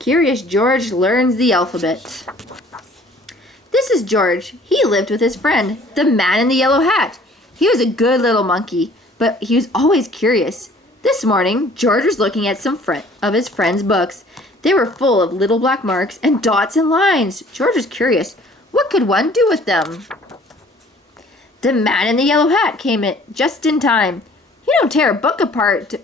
Curious George learns the alphabet. This is George. He lived with his friend, the man in the yellow hat. He was a good little monkey, but he was always curious. This morning, George was looking at some of his friend's books. They were full of little black marks and dots and lines. George was curious. What could one do with them? The man in the yellow hat came in just in time. You don't tear a book apart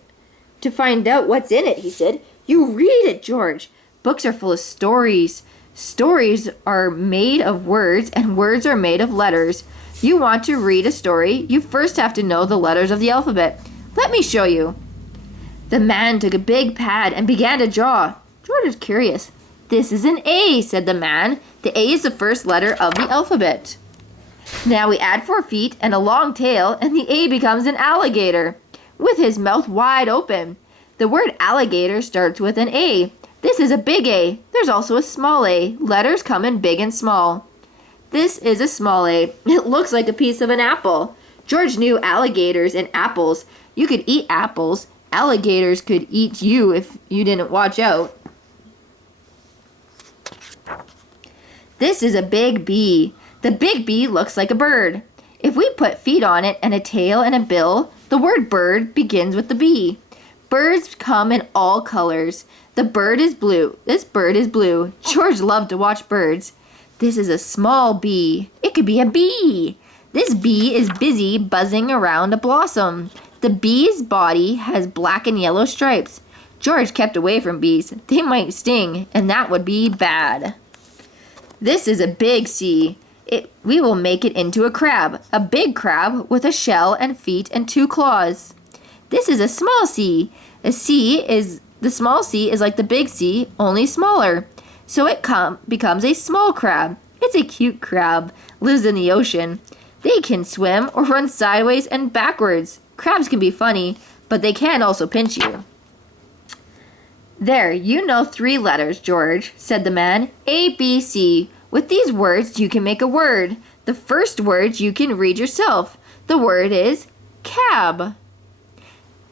to find out what's in it, he said. You read it, George. Books are full of stories. Stories are made of words, and words are made of letters. You want to read a story, you first have to know the letters of the alphabet. Let me show you. The man took a big pad and began to draw. George was curious. This is an A, said the man. The A is the first letter of the alphabet. Now we add 4 feet and a long tail, and the A becomes an alligator, with his mouth wide open. The word alligator starts with an A. This is a big A. There's also a small a. Letters come in big and small. This is a small a. It looks like a piece of an apple. George knew alligators and apples. You could eat apples. Alligators could eat you if you didn't watch out. This is a big B. The big B looks like a bird. If we put feet on it and a tail and a bill, the word bird begins with the B. Birds come in all colors. The bird is blue. This bird is blue. George loved to watch birds. This is a small bee. It could be a bee. This bee is busy buzzing around a blossom. The bee's body has black and yellow stripes. George kept away from bees. They might sting, and that would be bad. This is a big C. We will make it into a crab. A big crab with a shell and feet and 2 claws. This is a small C. The small C is like the big C, only smaller. So it becomes a small crab. It's a cute crab. Lives in the ocean. They can swim or run sideways and backwards. Crabs can be funny, but they can also pinch you. There, you know 3 letters, George, said the man. A, B, C. With these words, you can make a word. The first word you can read yourself. The word is cab.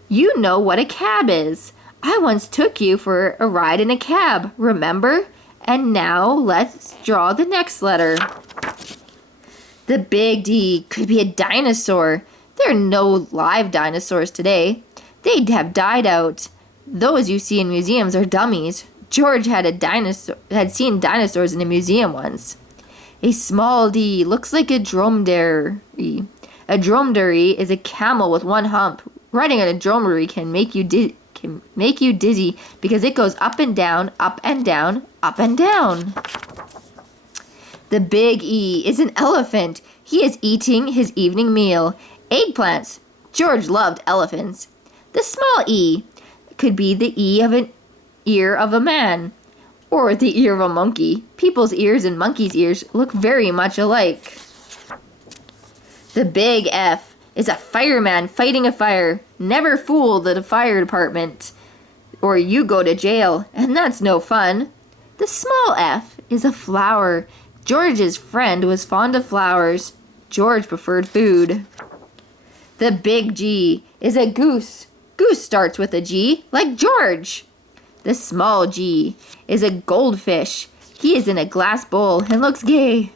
You know what a cab is. I once took you for a ride in a cab, remember? And now let's draw the next letter. The big D could be a dinosaur. There are no live dinosaurs today. They'd have died out. Those you see in museums are dummies. George had seen dinosaurs in a museum once. A small D looks like a dromedary. A dromedary is a camel with 1 hump. Riding on a dromedary can make you dizzy because it goes up and down, up and down, up and down. The big E is an elephant. He is eating his evening meal. Eggplants. George loved elephants. The small E could be the E of an ear of a man, or the ear of a monkey. People's ears and monkeys' ears look very much alike. The big F is a fireman fighting a fire. Never fool the fire department, or you go to jail, and that's no fun. The small F is a flower. George's friend was fond of flowers. George preferred food. The big G is a goose. Goose starts with a G, like George. The small G is a goldfish. He is in a glass bowl and looks gay.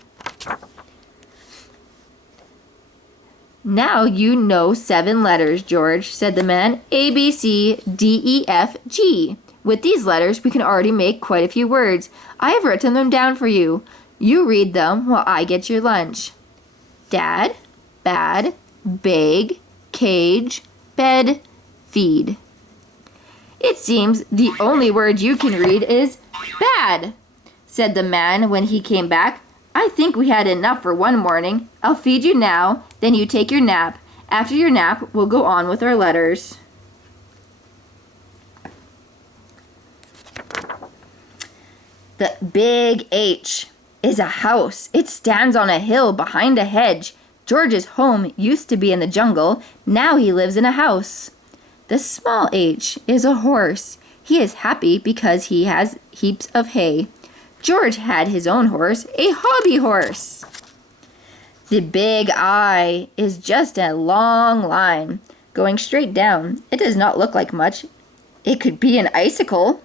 Now you know 7 letters, George, said the man. A, B, C, D, E, F, G. With these letters, we can already make quite a few words. I have written them down for you. You read them while I get your lunch. Dad, bad, bag, cage, bed, feed. It seems the only word you can read is bad, said the man when he came back. I think we had enough for one morning. I'll feed you now, then you take your nap. After your nap, we'll go on with our letters. The big H is a house. It stands on a hill behind a hedge. George's home used to be in the jungle. Now he lives in a house. The small H is a horse. He is happy because he has heaps of hay. George had his own horse, a hobby horse. The big I is just a long line going straight down. It does not look like much. It could be an icicle.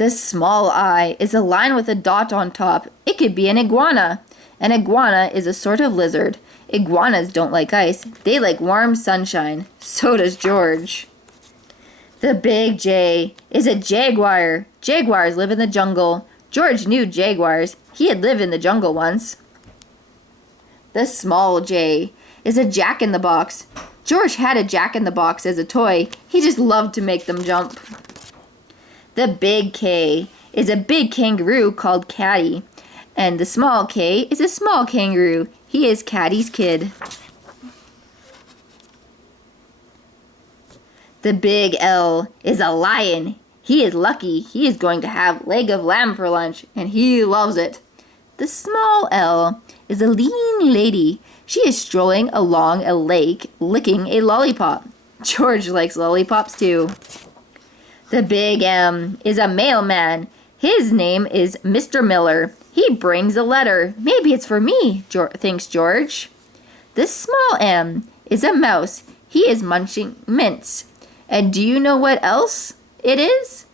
The small I is a line with a dot on top. It could be an iguana. An iguana is a sort of lizard. Iguanas don't like ice. They like warm sunshine. So does George. The big J is a jaguar. Jaguars live in the jungle. George knew jaguars. He had lived in the jungle once. The small J is a jack-in-the-box. George had a jack-in-the-box as a toy. He just loved to make them jump. The big K is a big kangaroo called Caddy. And the small K is a small kangaroo. He is Caddy's kid. The big L is a lion. He is lucky. He is going to have leg of lamb for lunch, and he loves it. The small L is a lean lady. She is strolling along a lake, licking a lollipop. George likes lollipops too. The big M is a mailman. His name is Mr. Miller. He brings a letter. Maybe it's for me, thinks George. The small M is a mouse. He is munching mints. And do you know what else it is?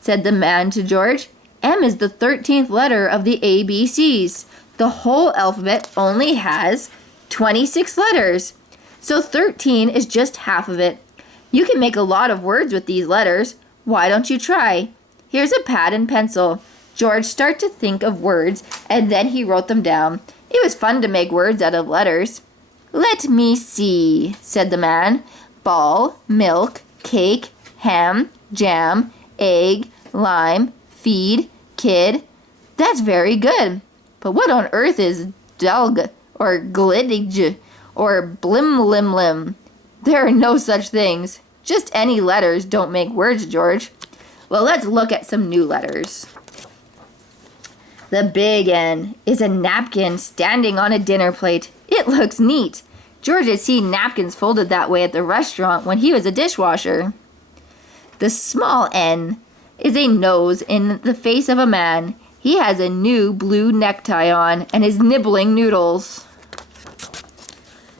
Said the man to George. M is the 13th letter of the ABCs. The whole alphabet only has 26 letters. So 13 is just half of it. You can make a lot of words with these letters. Why don't you try? Here's a pad and pencil. George started to think of words, and then he wrote them down. It was fun to make words out of letters. Let me see, said the man. Ball, milk, cake, ham, jam, egg, lime, feed, kid. That's very good. But what on earth is dug, or gliddig, or blim-lim-lim? There are no such things. Just any letters don't make words, George. Well, let's look at some new letters. The big N is a napkin standing on a dinner plate. It looks neat. George had seen napkins folded that way at the restaurant when he was a dishwasher. The small N is a nose in the face of a man. He has a new blue necktie on and is nibbling noodles.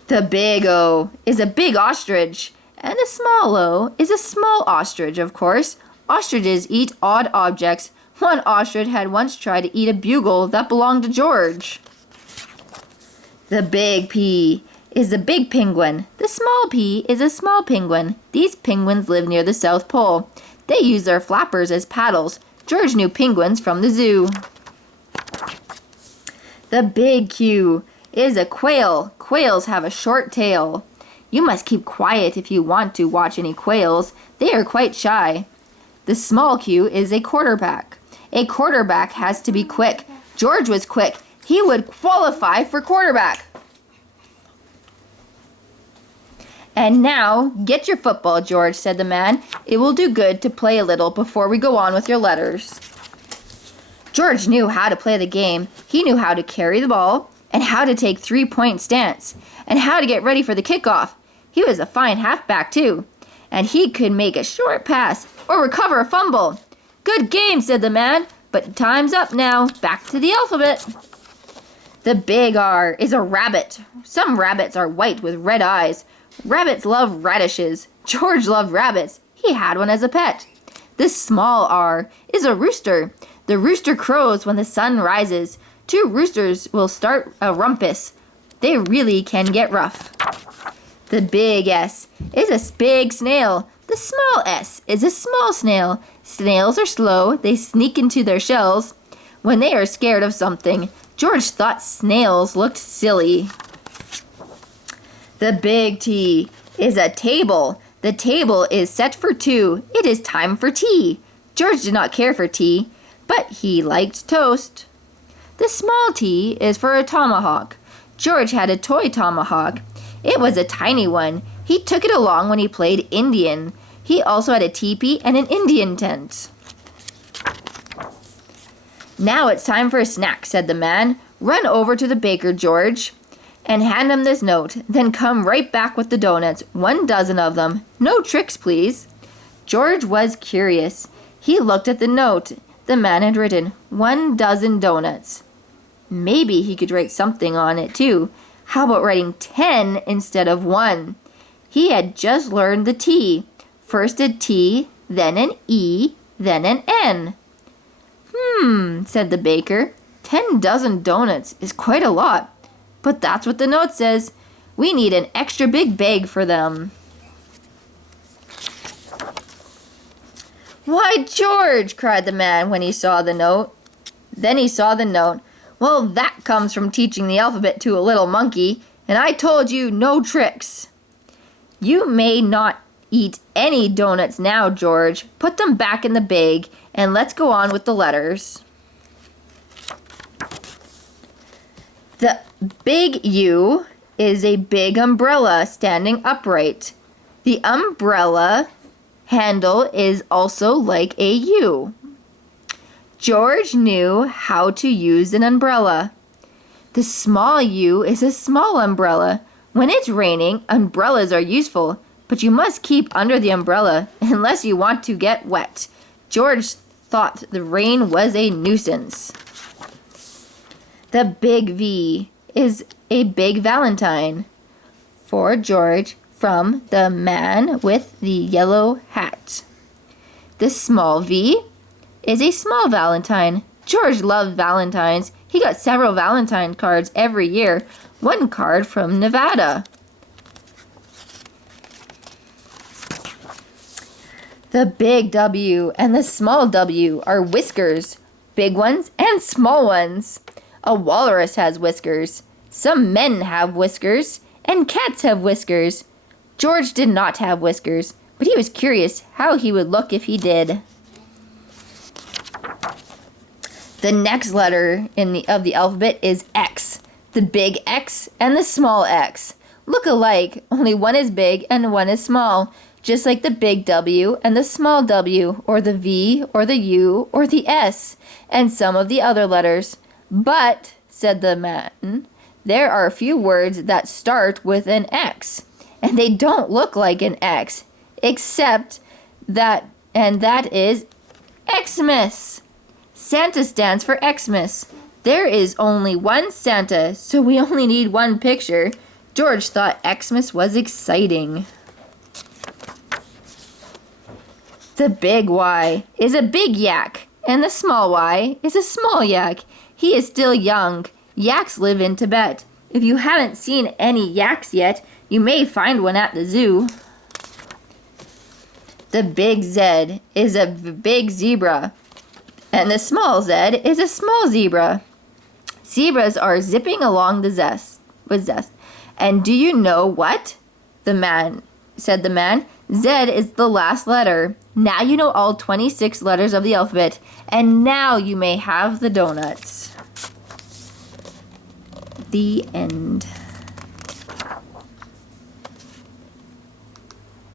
The big O is a big ostrich. And the small O is a small ostrich, of course. Ostriches eat odd objects. One ostrich had once tried to eat a bugle that belonged to George. The big P is a big penguin. The small p is a small penguin. These penguins live near the South Pole. They use their flappers as paddles. George knew penguins from the zoo. The big Q is a quail. Quails have a short tail. You must keep quiet if you want to watch any quails. They are quite shy. The small Q is a quarterback. A quarterback has to be quick. George was quick. He would qualify for quarterback. And now, get your football, George, said the man. It will do good to play a little before we go on with your letters. George knew how to play the game. He knew how to carry the ball, and how to take three-point stance, and how to get ready for the kickoff. He was a fine halfback, too. And he could make a short pass or recover a fumble. Good game, said the man, but time's up now. Back to the alphabet. The big R is a rabbit. Some rabbits are white with red eyes. Rabbits love radishes. George loved rabbits. He had one as a pet. The small R is a rooster. The rooster crows when the sun rises. Two roosters will start a rumpus. They really can get rough. The big S is a big snail. The small s is a small snail. Snails are slow. They sneak into their shells when they are scared of something. George thought snails looked silly. The big T is a table. The table is set for two. It is time for tea. George did not care for tea, but he liked toast. The small T is for a tomahawk. George had a toy tomahawk. It was a tiny one. He took it along when he played Indian. He also had a teepee and an Indian tent. Now it's time for a snack, said the man. Run over to the baker, George, and hand him this note. Then come right back with the donuts, 1 dozen of them. No tricks, please. George was curious. He looked at the note. The man had written 1 dozen donuts. Maybe he could write something on it, too. How about writing 10 instead of 1? He had just learned the T. First a T, then an E, then an N. Said the baker. 10 dozen donuts is quite a lot. But that's what the note says. We need an extra big bag for them. Why, George, cried the man when he saw the note. Then he saw the note. Well, that comes from teaching the alphabet to a little monkey, and I told you no tricks. You may not eat any donuts now, George. Put them back in the bag, and let's go on with the letters. The big U is a big umbrella standing upright. The umbrella handle is also like a U. George knew how to use an umbrella. The small U is a small umbrella. When it's raining, umbrellas are useful, but you must keep under the umbrella unless you want to get wet. George thought the rain was a nuisance. The big V is a big Valentine. For George, from the man with the yellow hat. The small V is a small Valentine. George loved Valentines. He got several Valentine cards every year. One card from Nevada. The big W and the small W are whiskers, big ones and small ones. A walrus has whiskers. Some men have whiskers, and cats have whiskers. George did not have whiskers, but he was curious how he would look if he did. The next letter of the alphabet is X. The big X and the small x. Look alike, only one is big and one is small, just like the big W and the small w, or the V, or the U, or the S, and some of the other letters. But, said the man, there are a few words that start with an X, and they don't look like an X, except that, and that is Xmas. Santa stands for Xmas. There is only one Santa, so we only need one picture. George thought Xmas was exciting. The big Y is a big yak, and the small y is a small yak. He is still young. Yaks live in Tibet. If you haven't seen any yaks yet, you may find one at the zoo. The big Z is a big zebra, and the small z is a small zebra. Zebras are zipping along with zest. And do you know what? Said the man. Z is the last letter. Now you know all 26 letters of the alphabet, and now you may have the donuts. The end.